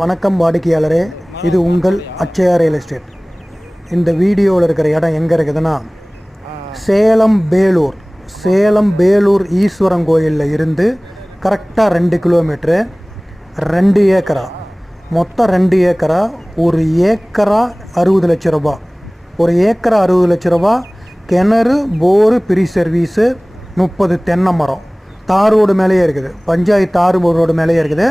வணக்கம் வாடிக்கையாளரே, இது உங்கள் அச்சயா ரியல் எஸ்டேட். இந்த வீடியோவில் இருக்கிற இடம் எங்கே இருக்குதுன்னா, சேலம் பேலூர் ஈஸ்வரன் கோயிலில் இருந்து கரெக்டாக 2 கிலோமீட்ரு, 2 ஏக்கரா, மொத்தம் 2 ஏக்கரா. ஒரு ஏக்கரா 60 லட்ச ரூபா. ஒரு ஏக்கரா 60 லட்ச ரூபா. கிணறு, போரு, ஃப்ரீ சர்வீஸு, 30 தென்னை மரம். தார் ரோடு மேலேயே இருக்குது. பஞ்சாயத்து தார் ரோடு மேலேயே இருக்குது.